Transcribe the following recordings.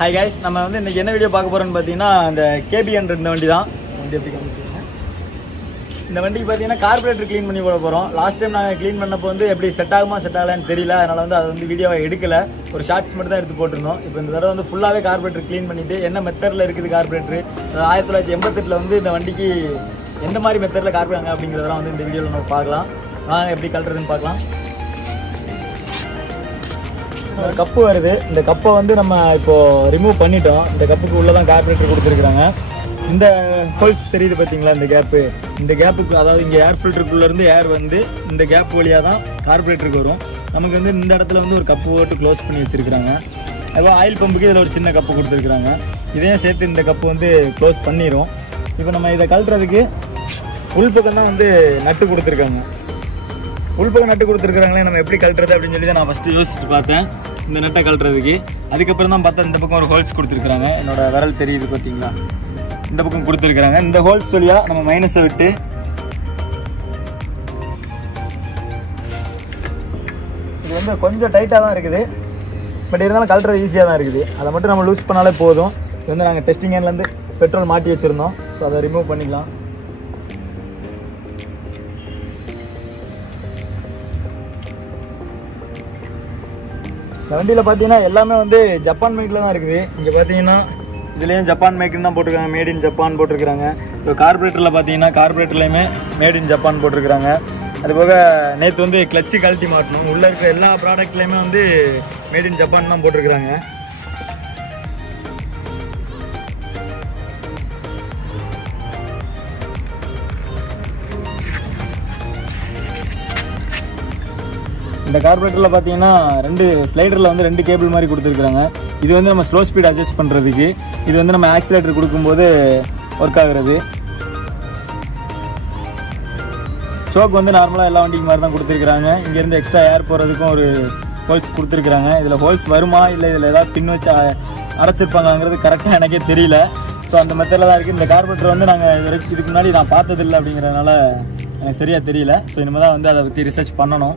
Hi guys, நம்ம வந்து இன்னைக்கு என்ன வீடியோ பார்க்க போறோம்னு பாத்தீங்கன்னா அந்த KB100 இந்த வண்டி தான். வண்டி எப்படி காமிச்சிருக்கேன். இந்த வண்டிக்கு பாத்தீங்கன்னா கார்பரேட்டர் க்ளீன் பண்ணி போட போறோம். லாஸ்ட் டைம் நாங்க க்ளீன் பண்ணப்போ வந்து எப்படி செட் ஆகுமா செட் ஆகலன்னு தெரியல. அதனால வந்து அது வந்து வீடியோவை எடுக்கல. ஒரு ஷார்ட்ஸ் மட்டும் தான் எடுத்து போட்டுருந்தோம். இப்போ இந்த தடவை வந்து ஃபுல்லாவே கார்பரேட்டர் க்ளீன் பண்ணிட்டு என்ன மெத்தட்ல இருக்குது கார்பரேட்டர் 1988ல வந்து இந்த வண்டிக்கு எந்த மாதிரி மெத்தட்ல கார்பரேட்டாங்க அப்படிங்கறதெல்லாம் வந்து இந்த வீடியோல நம்ம பார்க்கலாம். வாங்க எப்படி கலட்டுறதுன்னு பார்க்கலாம். ஒரு கப்பு வருது. இந்த கப்பை வந்து நம்ம இப்போ ரிமூவ் பண்ணிட்டோம். இந்த கப்புக்கு உள்ளதான் கார்பரேட்டர் கொடுத்துருக்காங்க. இந்த ஹோல்ஸ் தெரியுது பார்த்தீங்களா, இந்த கேப்பு. இந்த கேப்புக்கு அதாவது இங்கே ஏர் ஃபில்டருக்குள்ளேருந்து ஏர் வந்து இந்த கேப் வழியாக தான் கார்பரேட்டருக்கு வரும். நமக்கு வந்து இந்த இடத்துல வந்து ஒரு கப்பு போட்டு க்ளோஸ் பண்ணி வச்சுருக்காங்க. அதுபோல் ஆயில் பம்புக்கு இதில் ஒரு சின்ன கப்பு கொடுத்துருக்குறாங்க. இதையும் சேர்த்து இந்த கப்பு வந்து க்ளோஸ் பண்ணிடும். இப்போ நம்ம இதை கழட்டுறதுக்கு உள்பக்கம் தான் வந்து நட்டு கொடுத்துருக்காங்க. உள்பக்கம் நட்டு கொடுத்துருக்காங்களே, நம்ம எப்படி கழட்டுறது அப்படின்னு சொல்லி தான் நான் ஃபஸ்ட்டு யோசிச்சுட்டு பார்த்தேன் இந்த நட்டை கழட்டுறதுக்கு. அதுக்கப்புறம் தான் பார்த்தா இந்த பக்கம் ஒரு ஹோல்ஸ் கொடுத்துருக்குறாங்க. என்னோட விரல் தெரியுது பார்த்தீங்களா, இந்த பக்கம் கொடுத்துருக்குறாங்க. இந்த ஹோல்ஸ் வழியாக நம்ம மைனஸை விட்டு இது வந்து கொஞ்சம் டைட்டாக தான் இருக்குது, பட் இருந்தாலும் கழட்டுறது ஈஸியாக தான் இருக்குது. அதை மட்டும் நம்ம லூஸ் பண்ணாலே போதும். இது வந்து நாங்கள் டெஸ்டிங் ஹேண்ட்லேருந்து பெட்ரோல் மாட்டி வச்சுருந்தோம். ஸோ அதை ரிமூவ் பண்ணிக்கலாம். இந்த வண்டியில் பார்த்தீங்கன்னா எல்லாமே வந்து ஜப்பான் மேக்கில் தான் இருக்குது. இங்கே பார்த்தீங்கன்னா இதுலேயும் ஜப்பான் மேக்குன்னு தான் போட்டிருக்காங்க, மேட் இன் ஜப்பான் போட்டிருக்கிறாங்க. இப்போ கார்பரேட்டரில் பார்த்தீங்கன்னா கார்பரேட்டர்லேயுமே மேட் இன் ஜப்பான் போட்டிருக்கிறாங்க. அதுபோக நேற்று வந்து கிளச்சு கழட்டி மாட்டணும். உள்ளே இருக்கிற எல்லா ப்ராடக்ட்லேயுமே வந்து மேட் இன் ஜப்பான் தான் போட்டிருக்கிறாங்க. இந்த கார்பரேட்டரில் பார்த்தீங்கன்னா ரெண்டு ஸ்லைடரில் வந்து ரெண்டு கேபிள் மாதிரி கொடுத்துருக்குறாங்க. இது வந்து நம்ம ஸ்லோ ஸ்பீட் அட்ஜஸ்ட் பண்ணுறதுக்கு, இது வந்து நம்ம ஆக்சிலேட்டர் கொடுக்கும்போது ஒர்க் ஆகுறது. சோக் வந்து நார்மலாக எல்லா வண்டிக்கு மாதிரி தான் கொடுத்துருக்குறாங்க. இங்கேருந்து எக்ஸ்ட்ரா ஏர் போகிறதுக்கும் ஒரு ஹோல்ஸ் கொடுத்துருக்குறாங்க. இதில் ஹோல்ஸ் வருமா இல்லை இதில் ஏதாவது பின் வச்சு அடைச்சிருப்பாங்கிறது கரெக்டாக எனக்கே தெரியல. ஸோ அந்த மெத்தடில் தான் இருக்குது. இந்த கார்பரேட்டர் வந்து நாங்கள் இதுக்கு முன்னாடி நான் பார்த்ததில்லை அப்படிங்கிறதுனால எனக்கு சரியாக தெரியல. ஸோ இனிமேல் தான் வந்து அதை பற்றி ரிசர்ச் பண்ணணும்.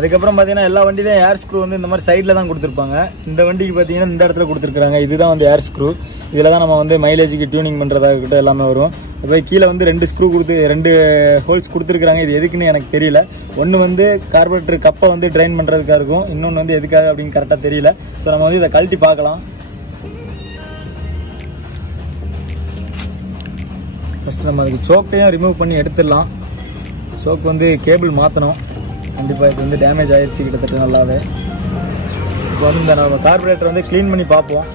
அதுக்கப்புறம் பார்த்தீங்கன்னா எல்லா வண்டியும் ஏர் ஸ்க்ரூ வந்து இந்த மாதிரி சைடில் தான் கொடுத்துருப்பாங்க. இந்த வண்டிக்கு பார்த்தீங்கன்னா இந்த இடத்துல கொடுத்துருக்காங்க. இதுதான் வந்து ஏர் ஸ்க்ரூ. இதில் தான் நம்ம வந்து மைலேஜுக்கு டியூனிங் பண்ணுறதாக இருக்கட்டும் எல்லாமே வரும். அதுபோய் கீழே வந்து ரெண்டு ஹோல்ஸ் கொடுத்துருக்காங்க. இது எதுக்குன்னு எனக்கு தெரியல. ஒன்று வந்து கார்பரேட்டர் கப்பை வந்து ட்ரைன் பண்ணுறதுக்காக இருக்கும், இன்னொன்று வந்து எதுக்காக அப்படின்னு கரெக்டாக தெரியல. ஸோ நம்ம வந்து இதை கழட்டி பார்க்கலாம். ஃபஸ்ட்டு நம்ம அதுக்கு சோக்கையும் ரிமூவ் பண்ணி எடுத்துடலாம். சோக்கு வந்து கேபிள் மாற்றணும் கண்டிப்பாக. இது வந்து டேமேஜ் ஆயிடுச்சு கிட்டத்தட்ட நல்லாவே. இப்போ வந்து இந்த நம்ம கார்பரேட்டர் வந்து க்ளீன் பண்ணி பார்ப்போம்.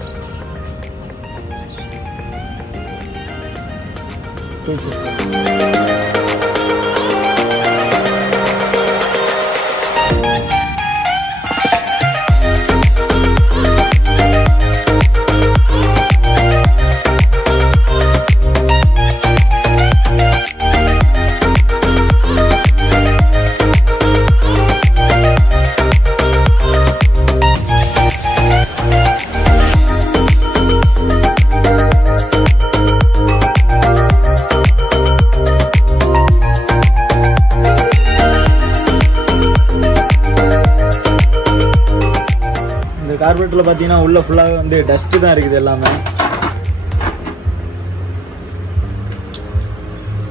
கார்பரேட்டரில் பார்த்தீங்கன்னா உள்ள ஃபுல்லாகவே வந்து டஸ்ட்டு தான் இருக்குது எல்லாமே.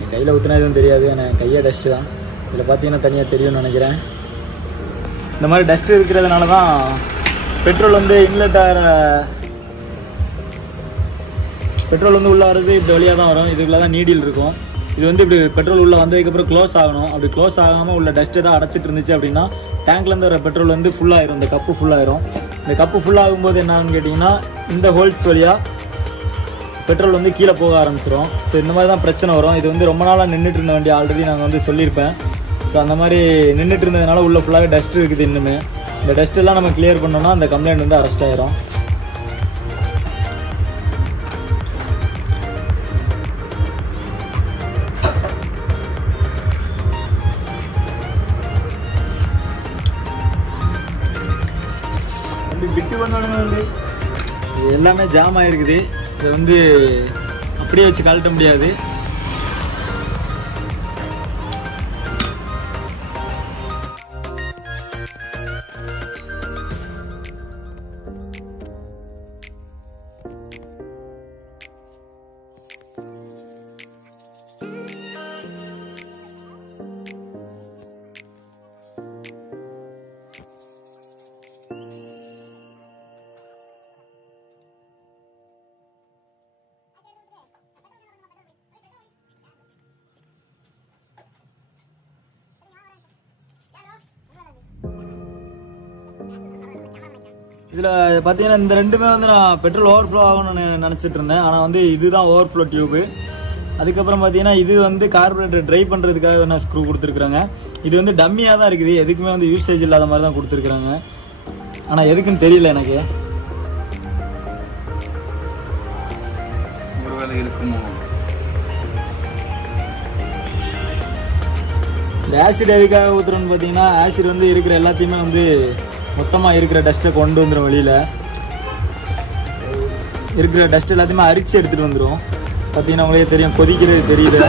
என் கையில் ஊற்றினா எதுவும் தெரியாது, ஆனால் என் கையே டஸ்ட்டு தான். இதில் பார்த்தீங்கன்னா தனியாக தெரியும்னு நினைக்கிறேன். இந்த மாதிரி டஸ்ட்டு இருக்கிறதுனால தான் பெட்ரோல் வந்து இன்லெட் ஆகிற பெட்ரோல் வந்து உள்ளே வர்றது இந்த வழியாக தான் வரும். இதுக்குள்ளே தான் நீடில் இருக்கும். இது வந்து இப்படி பெட்ரோல் உள்ளே வந்ததுக்கப்புறம் க்ளோஸ் ஆகணும். அப்படி க்ளோஸ் ஆகாமல் உள்ள டஸ்ட்டு தான் அடைச்சிட்டு இருந்துச்சு அப்படின்னா டேங்க்லேருந்து வர பெட்ரோல் வந்து ஃபுல்லாகிடும். இந்த கப்பு ஃபுல்லாகிடும். இந்த கப்பு ஃபுல்லாகும்போது என்னான்னு கேட்டிங்கன்னா இந்த ஹோல்ஸ் வழியாக பெட்ரோல் வந்து கீழே போக ஆரம்பிச்சிடும். ஸோ இந்த மாதிரி தான் பிரச்சனை வரும். இது வந்து ரொம்ப நாளாக நின்றுட்டு இருந்த வண்டி, ஆல்ரெடி நாங்கள் வந்து சொல்லியிருப்பேன். ஸோ அந்த மாதிரி நின்றுட்டு இருந்ததுனால உள்ள ஃபுல்லாகவே டஸ்ட் இருக்குது. இன்னுமே இந்த டஸ்ட்டெல்லாம் நம்ம கிளியர் பண்ணோம்னா அந்த கம்ப்ளைண்ட் வந்து அரெஸ்ட் ஆயிரும். பிட்டு பண்ணணும் வந்து இது எல்லாமே ஜாம் ஆகிருக்குது. இது வந்து அப்படியே வச்சு கழட்ட முடியாது. இதில் பார்த்தீங்கன்னா இந்த ரெண்டுமே வந்து நான் பெட்ரோல் ஓவர்ஃப்ளோ ஆகும்னு நினச்சிட்டு இருந்தேன். ஆனால் வந்து இதுதான் ஓவர்ஃப்ளோ டியூபு. அதுக்கப்புறம் பார்த்தீங்கன்னா இது வந்து கார்பரேட்டர் ட்ரை பண்ணுறதுக்காக நான் ஸ்க்ரூ கொடுத்துருக்குறாங்க. இது வந்து டம்மியாக தான் இருக்குது, எதுக்குமே வந்து யூசேஜ் இல்லாத மாதிரி தான் கொடுத்துருக்குறாங்க. ஆனால் எதுக்குன்னு தெரியல எனக்கு. இந்த ஆசிட் எதுக்காக ஊற்றுறோன்னு பார்த்தீங்கன்னா ஆசிட் வந்து இருக்கிற எல்லாத்தையுமே வந்து மொத்தமாக இருக்கிற டஸ்ட்டை கொண்டு வந்துடும். வெளியில் இருக்கிற டஸ்ட் எல்லாத்தையுமே அரிச்சு எடுத்துகிட்டு வந்துடும். பார்த்தீங்கன்னா உங்களுக்கே தெரியும், கொதிக்கிறது தெரியுது.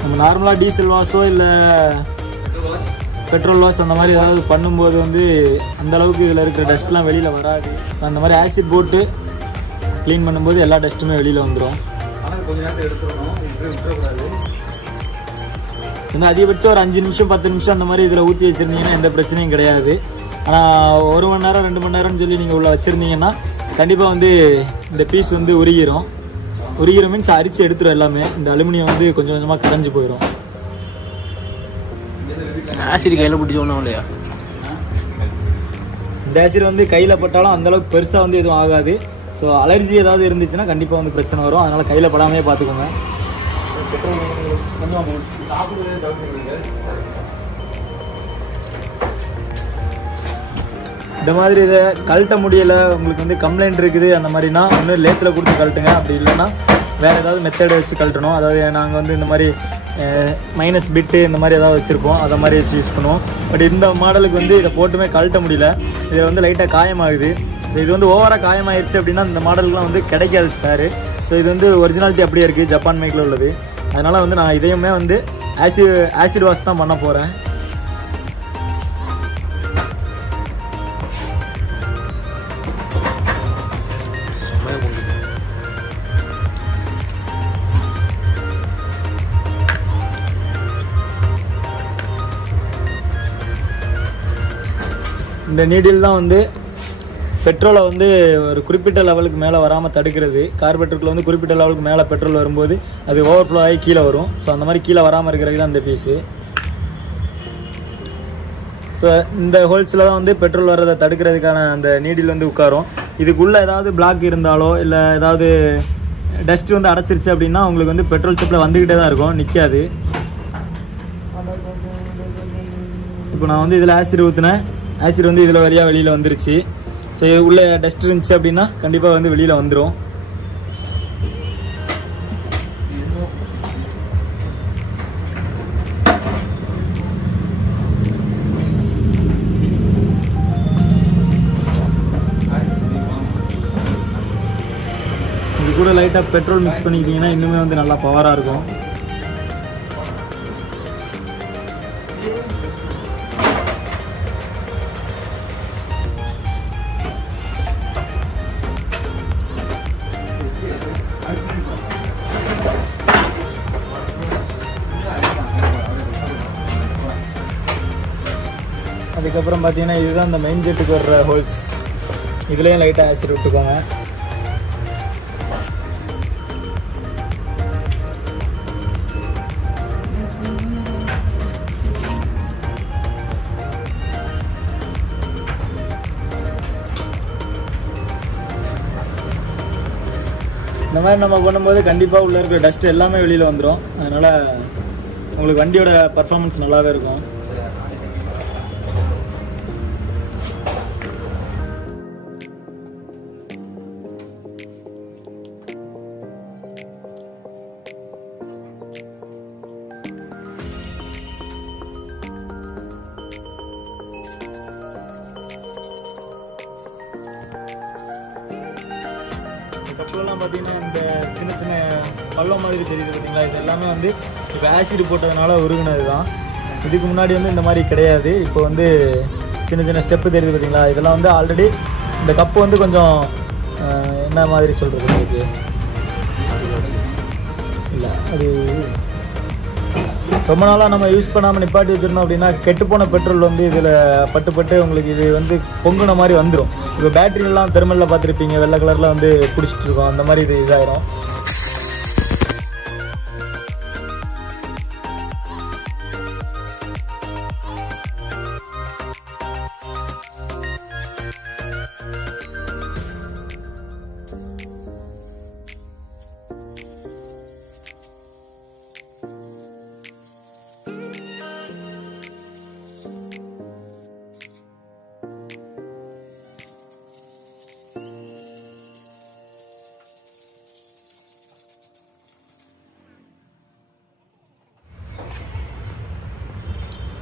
நம்ம நார்மலாக டீசல் வாஷோ இல்லை பெட்ரோல் வாஷ் அந்த மாதிரி ஏதாவது பண்ணும்போது வந்து அந்தளவுக்கு இதில் இருக்கிற டஸ்ட்லாம் வெளியில் வராது. அந்த மாதிரி ஆசிட் போட்டு க்ளீன் பண்ணும்போது எல்லா டஸ்ட்டுமே வெளியில் வந்துடும். ஆனால் கொஞ்சம் நேரத்தில் எடுத்துடணும், விட்டுறக்கூடாது. இன்னும் அதிகபட்சம் ஒரு 5 நிமிஷம் 10 நிமிஷம் அந்த மாதிரி இதில் ஊற்றி வச்சுருந்தீங்கன்னா எந்த பிரச்சனையும் கிடையாது. ஆனால் 1 மணி நேரம் 2 மணி நேரம்னு சொல்லி நீங்கள் உள்ள வச்சுருந்தீங்கன்னா கண்டிப்பாக வந்து இந்த பீஸ் வந்து உருகிரும். மீன்ஸ் அரிச்சு எடுத்துரும் எல்லாமே. இந்த அலுமினியம் வந்து கொஞ்சம் கொஞ்சமாக கரைஞ்சி போயிடும். ஆசிட் கையில் பிடிச்சோன்னா இல்லையா? இந்த ஆசிட் வந்து கையில் பட்டாலும் அந்தளவுக்கு பெருசாக வந்து எதுவும் ஆகாது. ஸோ அலர்ஜி ஏதாவது இருந்துச்சுன்னா கண்டிப்பாக வந்து பிரச்சனை வரும். அதனால் கையில் படாமே பார்த்துக்கோங்க. இந்த மாதிரி இதை கழட்ட முடியலை, உங்களுக்கு வந்து கம்ப்ளைண்ட் இருக்குது அந்த மாதிரினா ஒன்று லேத்தில் கொடுத்து கழட்டுங்க. அப்படி இல்லைன்னா வேறு ஏதாவது மெத்தடை வச்சு கழட்டணும். அதாவது நாங்கள் வந்து இந்த மாதிரி மைனஸ் பிட்டு இந்த மாதிரி ஏதாவது வச்சுருப்போம், அதை மாதிரி வச்சு யூஸ் பண்ணுவோம். பட் இந்த மாடலுக்கு வந்து இதை போட்டுமே கழட்ட முடியல. இதில் வந்து லைட்டாக காயமாகுது. ஸோ இது வந்து ஓவராக காயமாகிடுச்சு அப்படின்னா இந்த மாடலுக்குலாம் வந்து கிடைக்காது ஸ்பேரு. ஸோ இது வந்து ஒரிஜினாலிட்டி அப்படியே இருக்குது, ஜப்பான் மேக்கில் உள்ளது. அதனால் வந்து நான் இதையுமே வந்து ஆசிட் வாஷ் தான் பண்ண போகிறேன். இந்த நீடில் தான் வந்து பெட்ரோலை வந்து ஒரு குறிப்பிட்ட லெவலுக்கு மேலே வராமல் தடுக்கிறது. கார்பரேட்டருக்குள்ள வந்து குறிப்பிட்ட லெவலுக்கு மேலே பெட்ரோல் வரும்போது அது ஓவர்ஃப்ளோ ஆகி கீழே வரும். ஸோ அந்த மாதிரி கீழே வராமல் இருக்கிறது தான் இந்த பீஸு. ஸோ இந்த ஹோல்ஸில் தான் வந்து பெட்ரோல் வர்றதை தடுக்கிறதுக்கான அந்த நீடில் வந்து உட்காரும். இதுக்குள்ளே ஏதாவது பிளாக் இருந்தாலோ இல்லை ஏதாவது டஸ்ட் வந்து அடைச்சிருச்சு அப்படின்னா உங்களுக்கு வந்து பெட்ரோல் சப்ளை வந்துக்கிட்டே தான் இருக்கும், நிற்காது. இப்போ நான் வந்து இதில் ஆசிட் ஊற்றினேன். ஆசிட் வந்து இதில் வழியாக வெளியில் வந்துருச்சு. ஸோ உள்ள டஸ்ட் இருந்துச்சு அப்படின்னா கண்டிப்பாக வந்து வெளியில் வந்துடும். இது கூட லைட்டாக பெட்ரோல் மிக்ஸ் பண்ணிக்கிட்டீங்கன்னா இன்னுமே வந்து நல்லா பவராக இருக்கும். அதுக்கப்புறம் பார்த்தீங்கன்னா இதுதான் இந்த மெயின் ஜெட்டுக்கு வர்ற ஹோல்ஸ். இதுலேயும் லைட்டாக ஆசிட் விட்டுக்கோங்க. இந்த மாதிரி நம்ம பண்ணும்போது கண்டிப்பாக உள்ளே இருக்கிற டஸ்ட் எல்லாமே வெளியில் வந்துடும். அதனால் உங்களுக்கு வண்டியோட பர்ஃபார்மன்ஸ் நல்லாவே இருக்கும். கப்பலெல்லாம் பார்த்தீங்கன்னா இந்த சின்ன சின்ன பள்ளம் மாதிரி தெரியுது பார்த்தீங்களா, இது எல்லாமே வந்து இப்போ ஆசிட் போட்டதுனால உருகுனது தான். இதுக்கு முன்னாடி வந்து இந்த மாதிரி கிடையாது. இப்போ வந்து சின்ன சின்ன ஸ்டெப்பு தெரியுது பார்த்தீங்களா, இதெல்லாம் வந்து ஆல்ரெடி இந்த கப்பு வந்து கொஞ்சம் என்ன மாதிரி சொல்கிறது உங்களுக்கு இல்லை, அது ரொம்ப நாளாக நம்ம யூஸ் பண்ணாமல் நிப்பாட்டி வச்சுருந்தோம் அப்படின்னா கெட்டுப்போன பெட்ரோல் வந்து இதில் பட்டு உங்களுக்கு இது வந்து பொங்குன மாதிரி வந்துடும். இப்போ பேட்டரியெல்லாம் தெர்மலில் பார்த்துருப்பீங்க, வெள்ளை கலரில் வந்து பிடிச்சிட்டு இருக்கோம், அந்த மாதிரி இது இதாயிரும்.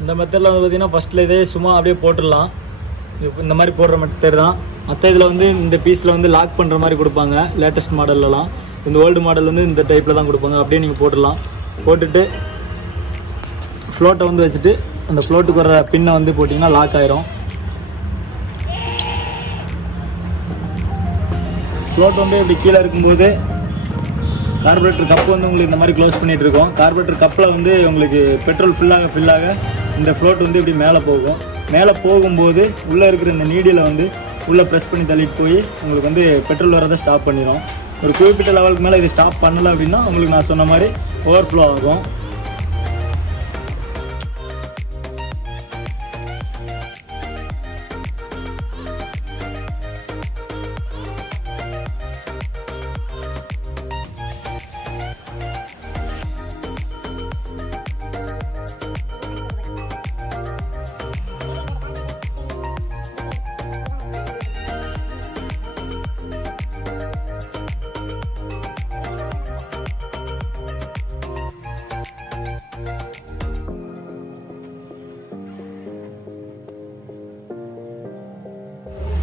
இந்த மெத்தடில் வந்து பார்த்திங்கன்னா ஃபஸ்ட்டில் இதே சும்மா அப்படியே போட்டுடலாம். இந்த மாதிரி போடுற மெத்தட் தான். மற்ற இதில் வந்து இந்த பீஸில் வந்து லாக் பண்ணுற மாதிரி கொடுப்பாங்க லேட்டஸ்ட் மாடல்லலாம். இந்த ஓல்டு மாடல் வந்து இந்த டைப்பில் தான் கொடுப்பாங்க. அப்படியே நீங்கள் போட்டுடலாம். போட்டுட்டு ஃப்ளோட்டை வந்து வச்சுட்டு அந்த ஃப்ளோட்டுக்கு வர பின்னை வந்து போட்டிங்கன்னா லாக் ஆயிரும். ஃப்ளோட் வந்து இப்படி கீழே இருக்கும்போது கார்பரேட்டர் கப்பு வந்து உங்களுக்கு இந்த மாதிரி க்ளோஸ் பண்ணிகிட்டு இருக்கோம். கார்பரேட்டர் கப்பில் வந்து உங்களுக்கு பெட்ரோல் ஃபில்லாக இந்த ஃப்ளோட் வந்து இப்படி மேலே போகும். மேலே போகும்போது உள்ளே இருக்கிற இந்த நீடியில் வந்து உள்ளே ப்ரெஸ் பண்ணி தள்ளிட்டு போய் உங்களுக்கு வந்து பெட்ரோல் வரதை ஸ்டாப் பண்ணிடும். ஒரு குறிப்பிட்ட லெவலுக்கு மேலே இது ஸ்டாப் பண்ணலை அப்படின்னா உங்களுக்கு நான் சொன்ன மாதிரி ஓவர்ஃப்ளோ ஆகும்.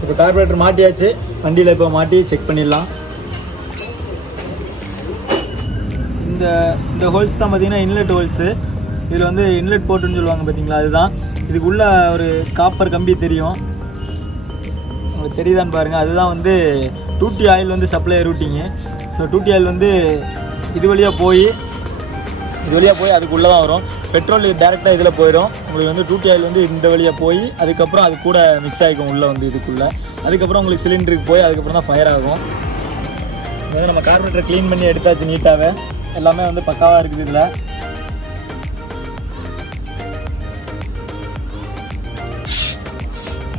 இப்போ கார்பரேட்டர் மாட்டியாச்சு. வண்டியில் இப்போ மாட்டி செக் பண்ணிடலாம். இந்த ஹோல்ஸ் தான் பார்த்தீங்கன்னா இன்லெட் ஹோல்ஸு. இதில் வந்து இன்லெட் போட்டுன்னு சொல்லுவாங்க பார்த்தீங்களா, அதுதான். இதுக்குள்ளே ஒரு காப்பர் கம்பி தெரியும், உங்களுக்கு தெரியுதான்னு பாருங்கள். அதுதான் வந்து 2T ஆயில் வந்து சப்ளை ரூட்டிங்கு. ஸோ 2T ஆயில் வந்து இது வழியாக போய் அதுக்குள்ளே தான் வரும். பெட்ரோல் டேரெக்டாக இதில் போயிடும். உங்களுக்கு வந்து 2T ஆயில் வந்து இந்த வழியாக போய் அதுக்கப்புறம் அது கூட மிக்ஸ் ஆகிக்கும் உள்ளே வந்து இதுக்குள்ளே. அதுக்கப்புறம் உங்களுக்கு சிலிண்டருக்கு போய் அதுக்கப்புறம் தான் ஃபயர் ஆகும். இது வந்து நம்ம கார்பரேட்டரை க்ளீன் பண்ணி எடுத்தாச்சு நீட்டாகவே. எல்லாமே வந்து பக்காவாக இருக்குது.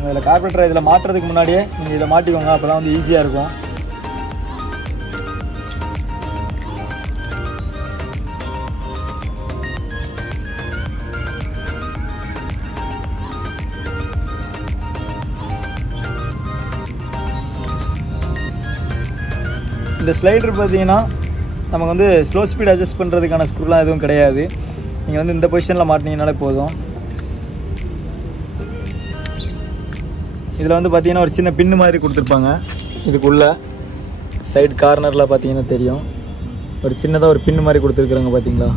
இதில் கார்பரேட்டரை இதில் மாட்டுறதுக்கு முன்னாடியே நீங்கள் இதை மாட்டிக்கோங்க, அப்போ தான் வந்து ஈஸியாக இருக்கும். இந்த ஸ்லைடர் பார்த்தீங்கன்னா நமக்கு வந்து ஸ்லோ ஸ்பீட் அட்ஜஸ்ட் பண்ணுறதுக்கான ஸ்க்ரூலாம் எதுவும் கிடையாது. நீங்கள் வந்து இந்த பொசிஷனில் மாட்டினீங்கனாலே போதும். இதில் வந்து பார்த்தீங்கன்னா ஒரு சின்ன பின்னு மாதிரி கொடுத்துருப்பாங்க. இதுக்குள்ளே சைடு கார்னரில் பார்த்தீங்கன்னா தெரியும், ஒரு சின்னதாக ஒரு பின்னு மாதிரி கொடுத்துருக்குறாங்க பார்த்தீங்களா.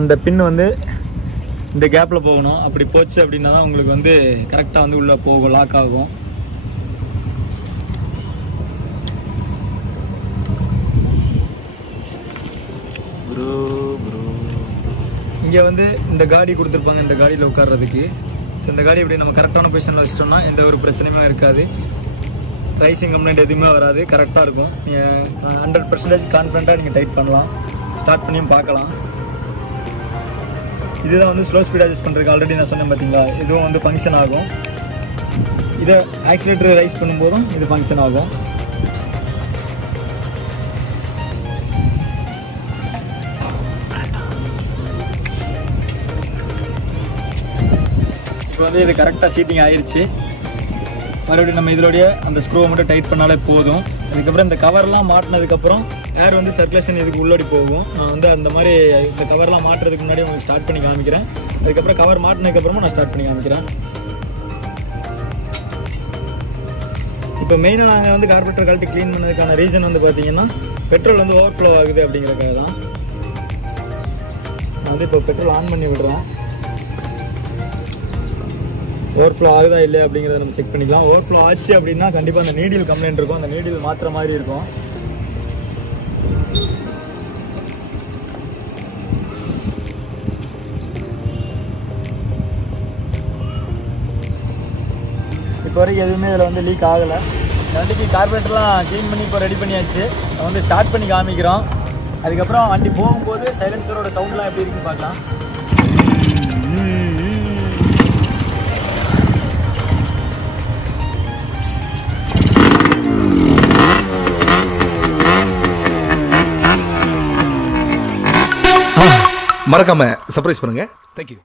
அந்த பின்னு வந்து இந்த கேப்பில் போகணும். அப்படி போச்சு அப்படின்னா தான் உங்களுக்கு வந்து கரெக்டாக வந்து உள்ளே போகும், லாக் ஆகும். இங்கே வந்து இந்த காடி கொடுத்துருப்பாங்க, இந்த காடியில் உட்கார்றதுக்கு. ஸோ இந்த காடி இப்படி நம்ம கரெக்டான பொசிஷனில் வச்சிட்டோம்னா எந்த ஒரு பிரச்சனையுமே இருக்காது. ரைசிங் கம்ப்ளைண்ட் எதுவுமே வராது, கரெக்டாக இருக்கும். நீங்கள் 100% கான்ஃபிடண்ட்டாக நீங்கள் டைட் பண்ணலாம், ஸ்டார்ட் பண்ணியும் பார்க்கலாம். இதுதான் வந்து ஸ்லோ ஸ்பீட் அட்ஜஸ்ட் பண்ணுறதுக்கு ஆல்ரெடி நான் சொன்னேன் பார்த்தீங்களா, இதுவும் வந்து ஃபங்க்ஷன் ஆகும். இதை ஆக்சிலேட்டர் ரைஸ் பண்ணும்போதும் இது ஃபங்க்ஷன் ஆகும். இப்போ வந்து இது கரெக்டாக சீட்டிங் ஆயிடுச்சு. மறுபடியும் நம்ம இதோடைய அந்த ஸ்க்ரூவை மட்டும் டைட் பண்ணாலே போதும். அதுக்கப்புறம் இந்த கவர்லாம் மாட்டினதுக்கப்புறம் ஏர் வந்து சர்க்குலேஷன் இதுக்கு உள்ளோடி போகும். நான் வந்து அந்த மாதிரி இந்த கவர்லாம் மாட்டுறதுக்கு முன்னாடி உங்களுக்கு ஸ்டார்ட் பண்ணி காமிக்கிறேன். அதுக்கப்புறம் கவர் மாட்டினதுக்கப்புறமா நான் ஸ்டார்ட் பண்ணி காமிக்கிறேன். இப்போ மெயினாக நாங்கள் வந்து கார்பரேட்டர் கழட்டி க்ளீன் பண்ணதுக்கான ரீசன் வந்து பார்த்தீங்கன்னா பெட்ரோல் வந்து ஓவர்ஃப்ளோ ஆகுது அப்படிங்கிறக்காக தான். நான் வந்து இப்போ பெட்ரோல் ஆன் பண்ணி விடுறேன். ஓவர்ஃப்ளோ ஆகுதா இல்லையா அப்படிங்கிறத நம்ம செக் பண்ணிக்கலாம். ஓவர்ஃப்ளோ ஆச்சு அப்படின்னா கண்டிப்பாக அந்த நீடில் கம்ப்ளைண்ட் இருக்கும். அந்த நீடில் மாற்றுற மாதிரி இருக்கும். இப்போ வரைக்கும் எதுவுமே இதில் வந்து லீக் ஆகலை. இந்த வண்டிக்கு கார்பரேட்டர்லாம் க்ளீன் பண்ணி இப்போ ரெடி பண்ணியாச்சு. நம்ம வந்து ஸ்டார்ட் பண்ணி காமிக்கிறோம். அதுக்கப்புறம் வண்டி போகும்போது சைலன்சரோட சவுண்ட்லாம் எப்படி இருக்குன்னு பார்க்கலாம். மறக்காம சர்ப்ரைஸ் பண்ணுங்க. தேங்க்யூ.